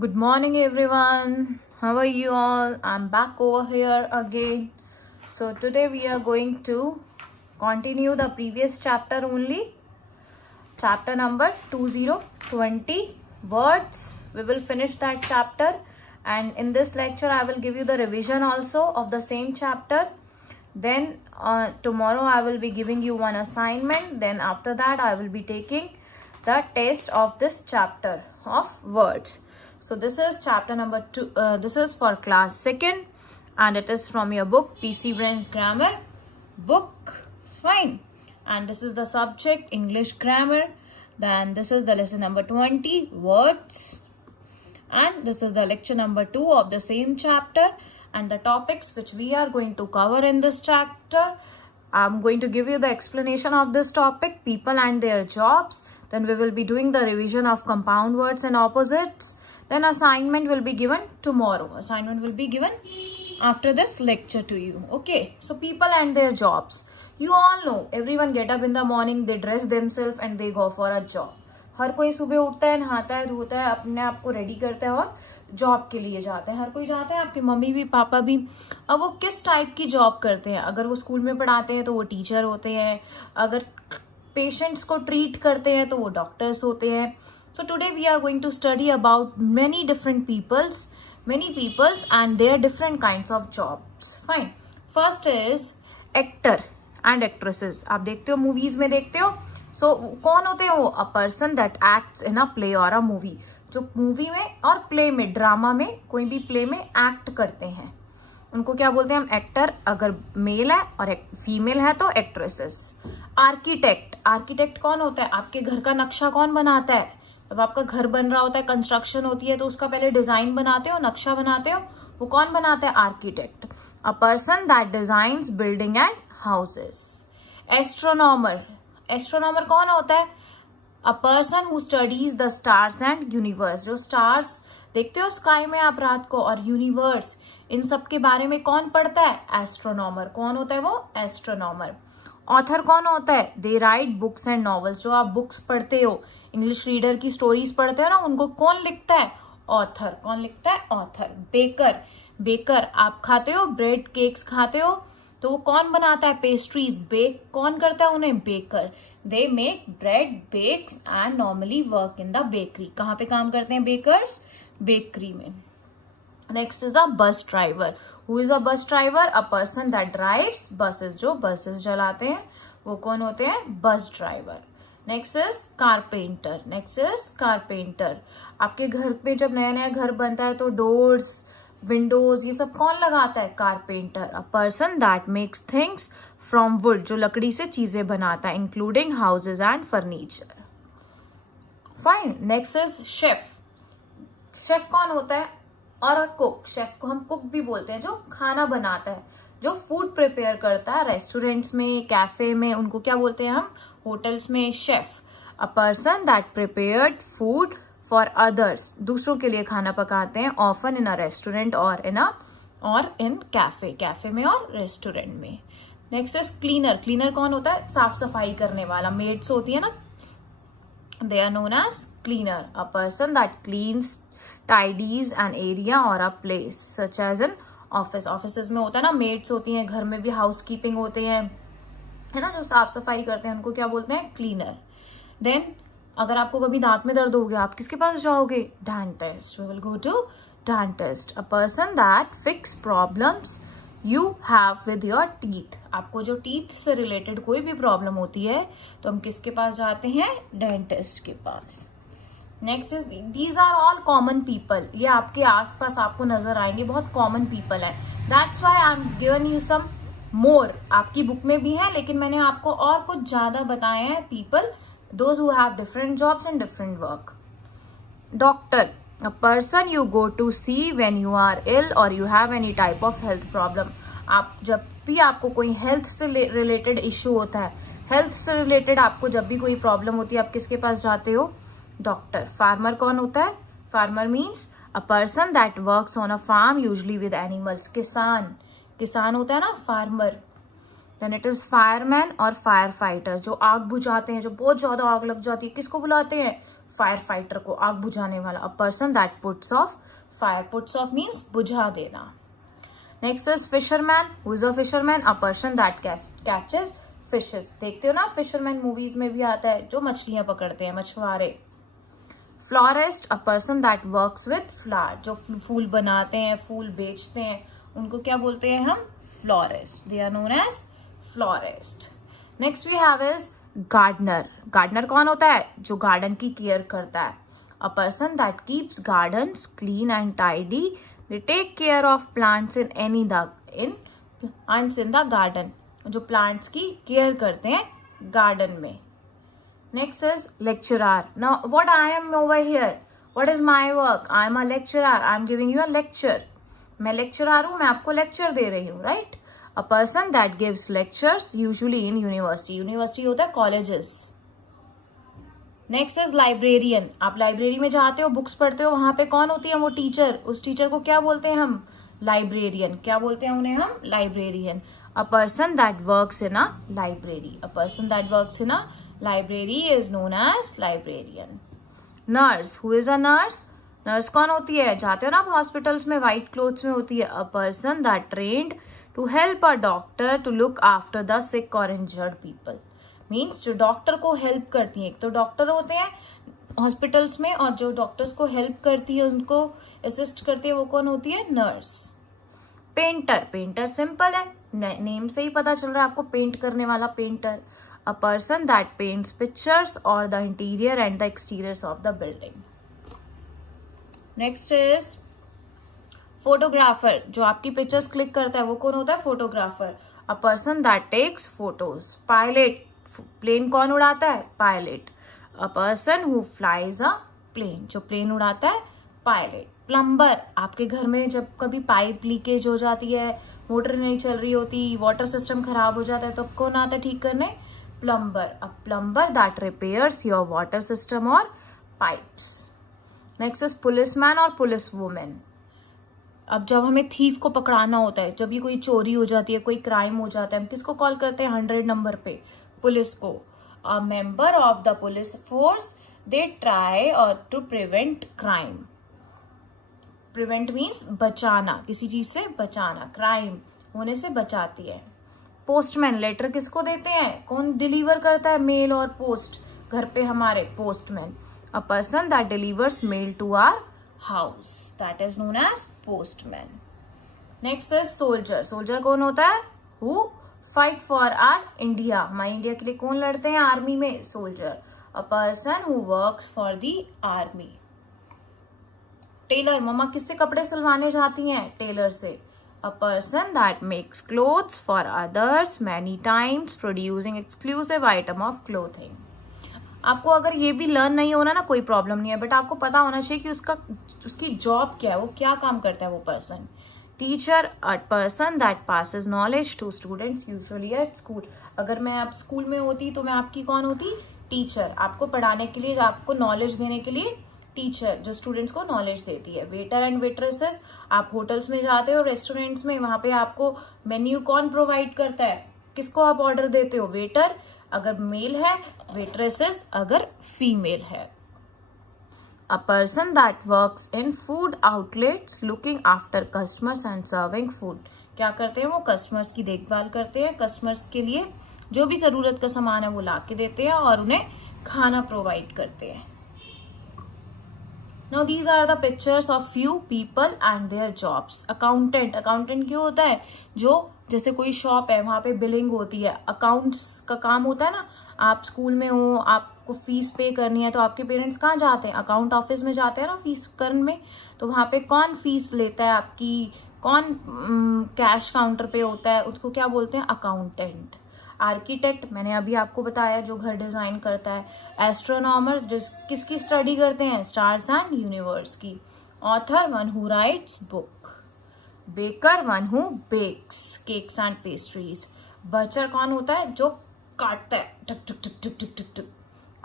Good morning, everyone. How are you all? I'm back over here again. So, today we are going to continue the previous chapter only. Chapter number 2020 words. We will finish that chapter. And in this lecture, I will give you the revision also of the same chapter. Then, tomorrow, I will be giving you one assignment. Then, after that, I will be taking the test of this chapter of words. So this is chapter number 2. This is for class 2nd and it is from your book PC Brains Grammar book. Fine. And this is the subject English grammar. Then this is the lesson number 20 words. And this is the lecture number 2 of the same chapter. And the topics which we are going to cover in this chapter. I'm going to give you the explanation of this topic, people and their jobs. Then we will be doing the revision of compound words and opposites. Then assignment will be given tomorrow. Assignment will be given after this lecture to you. Okay. So people and their jobs. You all know everyone get up in the morning, they dress themselves and they go for a job. हर कोई सुबह उठता है, नहाता है, धोता है, अपने आप को रेडी करता है और जॉब के लिए जाता है. हर कोई जाता है, आपके मम्मी भी पापा भी. अब वो किस टाइप की जॉब करते हैं? अगर वो स्कूल में पढ़ाते हैं तो वो टीचर होते हैं. अगर पेशेंट्स को ट्रीट करते हैं तो वो डॉक्टर्स होते हैं. So today we are going to study about many different peoples and their different kinds of jobs. Fine. First is actor and actresses. आप देखते हो movies में देखते हो. So कौन होते हैं वो? A person that acts in a play or a movie. जो movie में और play में, ड्रामा में, कोई भी play में act करते हैं उनको क्या बोलते हैं हम? एक्टर. अगर मेल है और फीमेल है तो एक्ट्रेसेस. आर्किटेक्ट कौन होता है? आपके घर का नक्शा कौन बनाता है? जब आपका घर बन रहा होता है, कंस्ट्रक्शन होती है तो उसका पहले डिजाइन बनाते हो, नक्शा बनाते हो, वो कौन बनाता है? Architect. A person that designs building and houses. Astronomer कौन होता है? A person who studies the stars and universe. जो स्टार्स देखते हो स्काई में आप रात को और यूनिवर्स, इन सब के बारे में कौन पढ़ता है? एस्ट्रोनॉमर. कौन होता है वो? एस्ट्रोनॉमर. ऑथर कौन होता है? दे राइट बुक्स एंड नॉवेल्स. जो आप बुक्स पढ़ते हो, इंग्लिश रीडर की स्टोरीज पढ़ते हो ना, उनको कौन लिखता है? ऑथर. कौन लिखता है? ऑथर. बेकर आप खाते हो, ब्रेड केक्स खाते हो तो वो कौन बनाता है? पेस्ट्रीज. बेक कौन करता है उन्हें? Baker. They make bread, bakes and normally work in the bakery. कहाँ पे काम करते हैं बेकर्स? बेकरी में. Next is a bus driver. Who is a bus driver? A person that drives buses. जो बसेस चलाते हैं वो कौन होते हैं? Bus driver. Next is carpenter. आपके घर पे जब नया नया घर बनता है तो डोर्स, विंडोज, ये सब कौन लगाता है? Carpenter. A person that makes things from would. जो लकड़ी से चीजें बनाता है, including houses and furniture. Fine. Next is chef कौन होता है? और अ कुक. शेफ को हम कुक भी बोलते हैं. जो खाना बनाता है, जो फूड प्रिपेयर करता है, रेस्टोरेंट्स में, कैफे में, उनको क्या बोलते हैं हम? होटल्स में chef. A person that prepared food for others. दूसरों के लिए खाना पकाते हैं, ऑफन इन अ रेस्टोरेंट और इन कैफे में और रेस्टोरेंट में. नेक्स्ट इज क्लीनर कौन होता है? साफ सफाई करने वाला. मेड्स होती है ना, they are known as cleaner. A person that cleans, tidies an area or a place such as an office. Offices में होता है ना, मेड्स होती हैं. घर में भी हाउस कीपिंग होते हैं, है ना, जो साफ सफाई करते हैं, उनको क्या बोलते हैं? क्लीनर. देन अगर आपको कभी दांत में दर्द हो गया, आप किसके पास जाओगे? Dentist. We will go to dentist. A person that fix problems you have with your teeth. आपको जो टीथ से रिलेटेड कोई भी प्रॉब्लम होती है तो हम किसके पास जाते हैं? डेंटिस्ट के पास. Next is these are all common people. ये आपके आसपास आपको नजर आएंगे, बहुत कॉमन पीपल है. That's why I am given you some more. आपकी बुक में भी है लेकिन मैंने आपको और कुछ ज्यादा बताए हैं people, those who have different jobs and different work. Doctor. A person you go to see when you are ill or you have any type of health problem. आप जब भी आपको कोई हेल्थ से रिलेटेड इश्यू होता है, health से related आपको जब भी कोई प्रॉब्लम होती है, आप किसके पास जाते हो? डॉक्टर. फार्मर कौन होता है? Farmer means a person that works on a farm usually with animals. किसान होता है ना, farmer. Then it is fireman और फायर फाइटर, जो आग बुझाते हैं, जो बहुत ज्यादा आग लग जाती है, किसको बुलाते हैं? फायर फाइटर को, आग बुझाने वाला। अ person that puts of fire, puts of means बुझा देना। Next is fisherman, who is a fisherman? A person that catches fishes. देखते हो ना फिशरमैन मूवीज में भी आता है, जो मछलियां पकड़ते हैं, मछुआरे। Florist, a person that works with flower, जो फूल बनाते हैं, फूल बेचते हैं, उनको क्या बोलते हैं हम? Florist. They are known as florist. Next we have is gardener. Gardener कौन होता है? जो गार्डन की केयर करता है। A person that keeps gardens clean and tidy, they take care of plants in the garden, जो प्लांट्स की care करते हैं गार्डन में। Next is lecturer. Now what I am over here, what is my work? I am a lecturer, I am giving you a lecture. मैं lecturer हूँ, मैं आपको lecture दे रही हूँ, right? A person that gives lectures usually in university. University होता है colleges. Next is librarian. आप library में जाते हो, बुक्स पढ़ते हो, वहां पे कौन होती है? वो टीचर। उस टीचर को क्या बोलते हैं हम? लाइब्रेरियन। क्या बोलते हैं उन्हें हम? Librarian. A person that works in a library. A person that works in a library is known as librarian. Nurse. Who is a nurse? Nurse कौन होती है? जाते हो ना आप हॉस्पिटल्स में, व्हाइट क्लोथ्स में होती है। A person that trained to help a doctor to look after the sick or injured people. Means जो डॉक्टर को हेल्प करती है। एक तो डॉक्टर होते हैं हॉस्पिटल्स में, और जो डॉक्टर्स को हेल्प करती है, उनको असिस्ट करती है, वो कौन होती है? नर्स। पेंटर। पेंटर सिंपल है, नेम से ही पता चल रहा है आपको, पेंट करने वाला painter. A person that paints pictures or the interior and the exteriors of the building. Next is photographer, जो आपकी पिक्चर्स क्लिक करता है, वो कौन होता है? Photographer. A person that takes photos. Pilot, plane कौन उड़ाता है? Pilot. A person who flies a plane, जो प्लेन उड़ाता है, पायलट। प्लम्बर, आपके घर में जब कभी पाइप लीकेज हो जाती है, मोटर नहीं चल रही होती, वाटर सिस्टम खराब हो जाता है, तो कौन आता है ठीक करने? Plumber. A plumber that repairs your water system और पाइप्स। नेक्स्ट इज पुलिसमैन और पुलिस वुमेन। अब जब हमें थीफ को पकड़ाना होता है, जब ये कोई चोरी हो जाती है, कोई क्राइम हो जाता है, हम किसको कॉल करते हैं? 100 नंबर पे, पुलिस को। A member of the police force, they try और to prevent crime. Prevent means बचाना, किसी चीज से बचाना, क्राइम होने से बचाती है। पोस्टमैन, लेटर किसको देते हैं? कौन डिलीवर करता है मेल और पोस्ट घर पे हमारे? Postman. A person that delivers mail to our house, that is known as postman. Next is soldier. Soldier कौन होता है? Who fight for our India, हमारे इंडिया के लिए कौन लड़ते हैं आर्मी में? Soldier. A person who works for the army. Tailor, मम्मा किससे कपड़े सिलवाने जाती हैं? टेलर से। A person that makes clothes for others many times, producing exclusive item of clothing. आपको अगर ये भी लर्न नहीं होना ना, कोई प्रॉब्लम नहीं है, बट आपको पता होना चाहिए कि उसकी जॉब क्या है, वो क्या काम करता है वो person. Teacher, a person that passes knowledge to students usually at school. अगर मैं अब स्कूल में होती तो मैं आपकी कौन होती? टीचर। आपको पढ़ाने के लिए, आपको नॉलेज देने के लिए टीचर, जो स्टूडेंट्स को नॉलेज देती है। वेटर एंड वेट्रेसेस, आप होटल्स में जाते हो, रेस्टोरेंट्स में, वहां पे आपको मेन्यू कौन प्रोवाइड करता है? किसको आप ऑर्डर देते हो? वेटर अगर मेल है, वेट्रेसेस अगर फीमेल है। A person that works in food outlets looking after customers and serving food. क्या करते हैं वो? कस्टमर्स की देखभाल करते हैं, कस्टमर्स के लिए जो भी जरूरत का सामान है वो ला के देते हैं और उन्हें खाना प्रोवाइड करते हैं। Now these are the pictures of few people and their jobs. Accountant, accountant क्यों होता है? जो जैसे कोई शॉप है, वहां पे बिलिंग होती है, अकाउंट्स का काम होता है ना। आप स्कूल में हो, आपको फीस पे करनी है, तो आपके पेरेंट्स कहाँ जाते हैं? अकाउंट ऑफिस में जाते हैं ना फीस करने में। तो वहां पे कौन फीस लेता है आपकी? कौन कैश काउंटर पे होता है? उसको क्या बोलते हैं? अकाउंटेंट। आर्किटेक्ट, मैंने अभी आपको बताया, जो घर डिजाइन करता है। एस्ट्रोनॉमर, जो किसकी स्टडी करते हैं? स्टार्स एंड यूनिवर्स की। Author, one who writes book. Baker, one who bakes cakes and pastries. Butcher कौन होता है? जो काटता है, टक टक टक टक टक टक टक।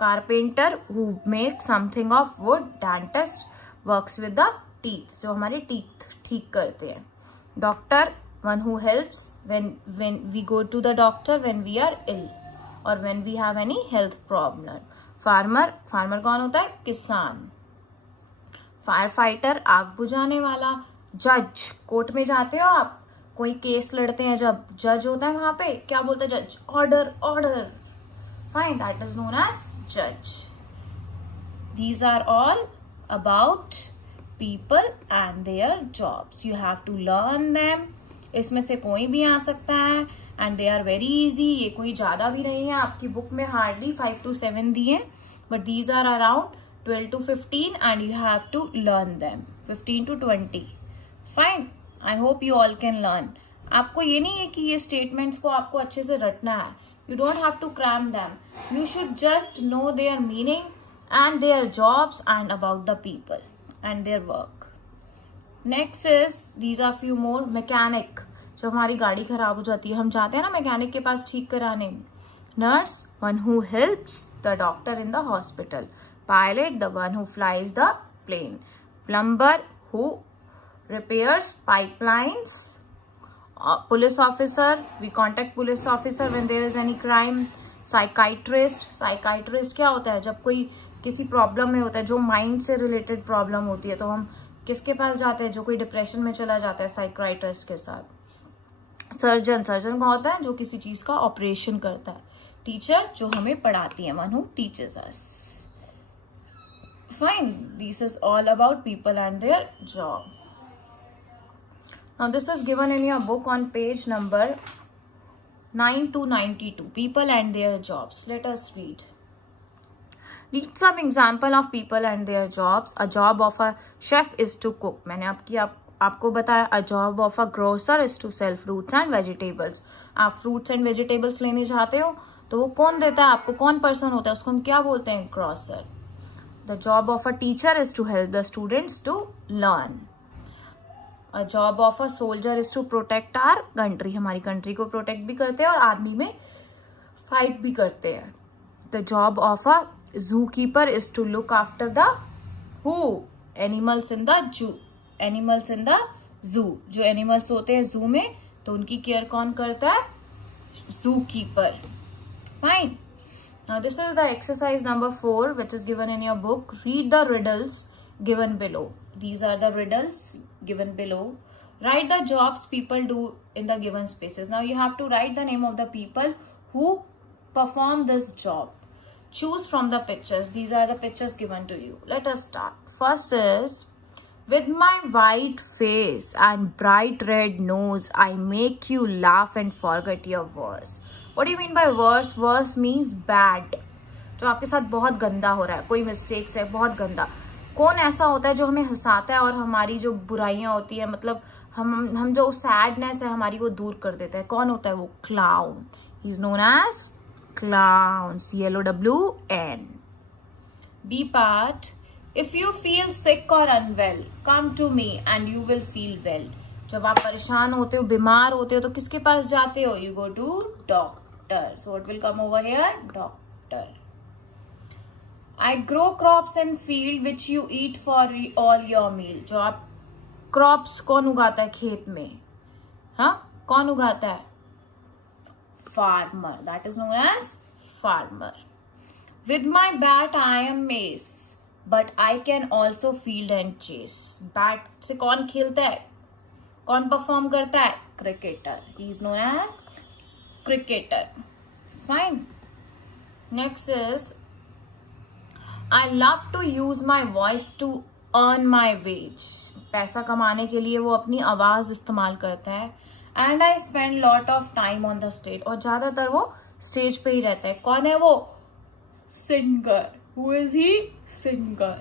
Carpenter, who make something of would. Dentist works with the teeth, जो हमारे टीथ ठीक करते हैं। Doctor, one who helps when we go to the doctor when we are ill or when we have any health problem. farmer कौन होता है? किसान. Fire fighter आग बुझाने वाला. जज, कोर्ट में जाते हो आप, कोई केस लड़ते हैं, जब जज होता है वहां पे क्या बोलता है जज? Order order. Fine, that is known as जज. These are all about people and their jobs. You have to learn them. इसमें से कोई भी आ सकता है and they are very easy. ये कोई ज़्यादा भी नहीं है, आपकी बुक में hardly 5 to 7 दिए, but these are around 12 to 15 and you have to learn them. 15 to 20. Fine. I hope you all can learn. आपको ये नहीं है कि ये statements को आपको अच्छे से रटना है. You don't have to cram them. You should just know their meaning and their jobs and about the people and their work. Next is, these are few more. Mechanic, जब हमारी गाड़ी खराब हो जाती है हम जाते हैं ना मैकेनिक के पास ठीक कराने. Nurse, one who helps the doctor in the hospital. Pilot, the one who flies the plane. Plumber, who repairs pipelines. Police officer, we contact police officer when there is any crime. Psychiatrist क्या होता है? जब कोई किसी problem में होता है, जो माइंड से रिलेटेड प्रॉब्लम होती है, तो हम किसके पास जाते हैं? जो कोई डिप्रेशन में चला जाता है, साइकाइट्रिस्ट के साथ. सर्जन कौन होता है? जो किसी चीज का ऑपरेशन करता है. टीचर, जो हमें पढ़ाती है, one who teachers us. Fine, this is all about people and their job. Now this is given in your book on page number 9 to 92. People and their jobs. Let us read. Read some example of people and their jobs. A job of a chef is to cook. मैंने आपको बताया. A job of a grocer is to sell fruits and vegetables. आप fruits and vegetables लेने जाते हो तो वो कौन देता है आपको? कौन पर्सन होता है? उसको हम क्या बोलते हैं? grocer. The job of a teacher is to help the students to learn. A job of a soldier is to protect our country. हमारी कंट्री को प्रोटेक्ट भी करते हैं और आर्मी में फाइट भी करते हैं. The job of a zookeeper is to look after the who? Animals in the zoo. Animals in the zoo. जो एनिमल्स होते हैं जू में तो उनकी केयर कौन करता है? zookeeper. Fine. Now this is the exercise number 4 which is given in your book. Read the riddles given below. These are the riddles given below. Write the jobs people do in the given spaces. Now you have to write the name of the people who perform this job. Choose from the pictures. These are the pictures given to you. Let us start. First is, with my white face and bright red nose, I make you laugh and forget your worries. What do you mean by worse? Worse means bad. जो आपके साथ बहुत गंदा हो रहा है, कोई mistakes है, बहुत गंदा. कौन ऐसा होता है जो हमें हंसाता है और हमारी जो बुराइयां होती है, मतलब हम जो सैडनेस है हमारी वो दूर कर देता है? कौन होता है वो? Clown. He is known as clown. CLOWN. B part. If you feel sick or unwell come to me and you will feel well. जब आप परेशान होते हो, बीमार होते हो तो किसके पास जाते हो? You go to doctor. So what will come over here? Doctor. I grow crops in field which you eat for all your meal. जो आप crops कौन उगाता है खेत में? हाँ, कौन उगाता है? Farmer. That is known as farmer. With my bat I am mace, but I can also field and chase. Bat से कौन खेलता है? कौन परफॉर्म करता है? Cricketer. He is known as cricketer. Fine. Next is, I love to use my voice to earn my wage. पैसा कमाने के लिए वो अपनी आवाज इस्तेमाल करता है. And I spend lot of time on the stage. और ज्यादातर वो स्टेज पे ही रहता है. कौन है वो? Singer. Who is he? Singer.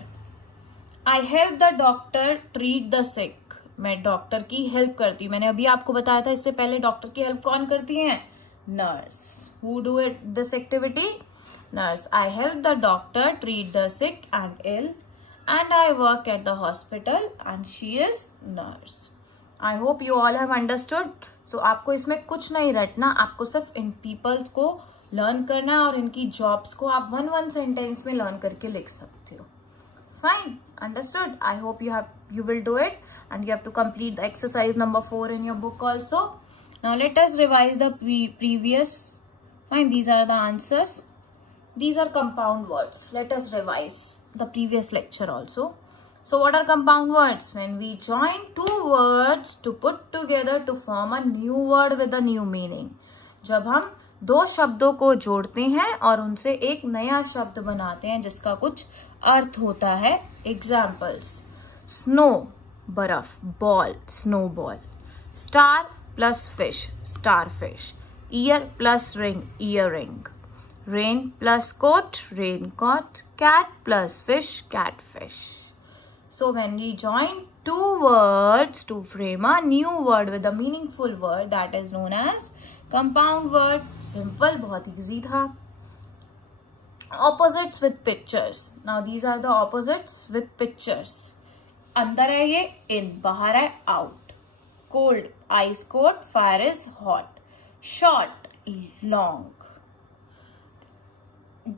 I help the doctor treat the sick. मैं डॉक्टर की हेल्प करती हूँ. मैंने अभी आपको बताया था इससे पहले डॉक्टर की हेल्प कौन करती है? Nurse. Who do it this activity? Nurse. I help the doctor treat the sick and ill and I work at the hospital and she is nurse. I hope you all have understood. So आपको इसमें कुछ नहीं रटना, आपको सिर्फ in people's को learn करना है और इनकी जॉब्स को आप 1 सेंटेंस में लर्न करके लिख सकते हो. Fine. Understood? I hope you have you will do it, and you have to complete the exercise number 4 in your book also. Now let us revise the previous. Fine, these are the answers. These are compound words. Let us revise the previous lecture also. So what are compound words? When we join two words to put together to form a new word with a new meaning. जब हम दो शब्दों को जोड़ते हैं और उनसे एक नया शब्द बनाते हैं जिसका कुछ अर्थ होता है. एग्जाम्पल्स: स्नो बर्फ, ball snowball, star plus fish star fish, ear plus ring ear ring, rain plus coat rain coat, cat plus fish catfish. So when we join two words to frame a new word with a meaningful word, that is known as compound word. Simple, बहुत easy था. Opposites with pictures. Now these are the opposites with pictures. अंदर है ये in, बाहर है out. Cold, ice cold, fire is hot. Short, long.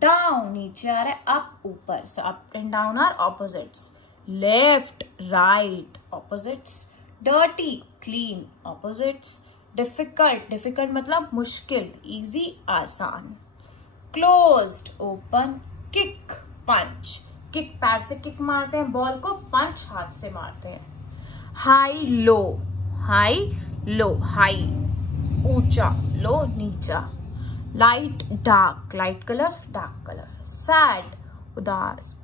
Down, नीचे आ रहा है, up ऊपर. So up and down are opposites. Left, right, opposites. Dirty, clean, opposites. Difficult, difficult मतलब मुश्किल, easy, आसान. Closed, open. Kick, punch. Kick पैर से kick मारते हैं बॉल को, पंच हाथ से मारते हैं. High, low. High, low. High, ऊंचा, low, नीचा. Light, dark. Light color, dark color. Sad, उदास.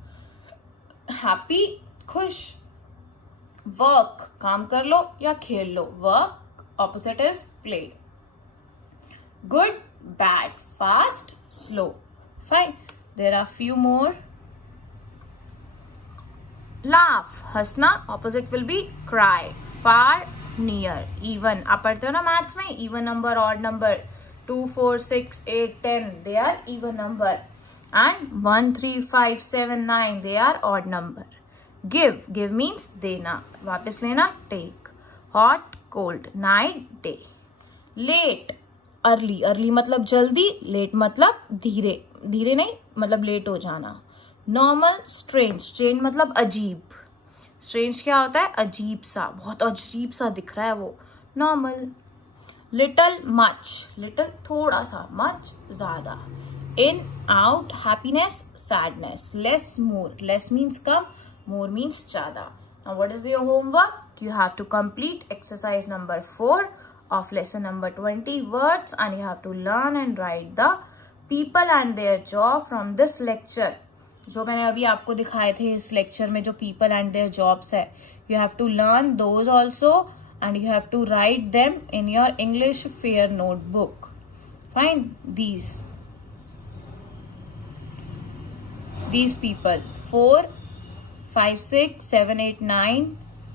Happy, खुश. Work, काम कर लो या खेल लो. Work, opposite is play. Good, bad, fast, slow. Fine. There are few more. Laugh, हंसना, opposite will be cry. Far, near. Even, आप पढ़ते हो ना मैथ्स में, even number, odd number. 2, 4, 6, 8, 10, they are even number. And 1, 3, 5, 7, 9, they are odd number. Give, give means देना, वापस लेना, take. Hot, cold, night, day. Late, early, early मतलब जल्दी, late मतलब धीरे, धीरे नहीं मतलब लेट हो जाना. Normal, strange, strange मतलब अजीब. Strange क्या होता है? अजीब सा, बहुत अजीब सा दिख रहा है वो. Normal. Little, much. Little थोड़ा सा, much ज़्यादा. In, out, happiness, sadness. Less, more. Less means come, more means ज़्यादा. Now what is your homework? You have to complete exercise number 4 of lesson number 20 words, and you have to learn and write the people and their job from this lecture. जो मैंने अभी आपको दिखाए थे इस lecture में जो people and their jobs है, you have to learn those also. And you have to write them in your English fair notebook. Fine. These people: 4, 5, 6, 7, 8, 9,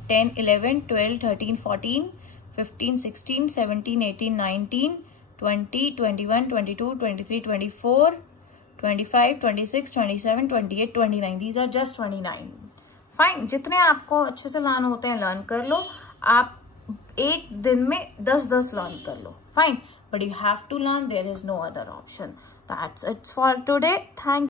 10, 11, 12, 13, 14, 15, 16, 17, 18, 19, 20, 21, 22, 23, 24, 25, 26, 27, 28, 29. These are just 29. Fine. जितने आपको अच्छे से लर्न होते हैं लर्न कर लो. आप एक दिन में 10-10 लर्न कर लो. Fine. But you have to learn. There is no other option. That's it for today. Thank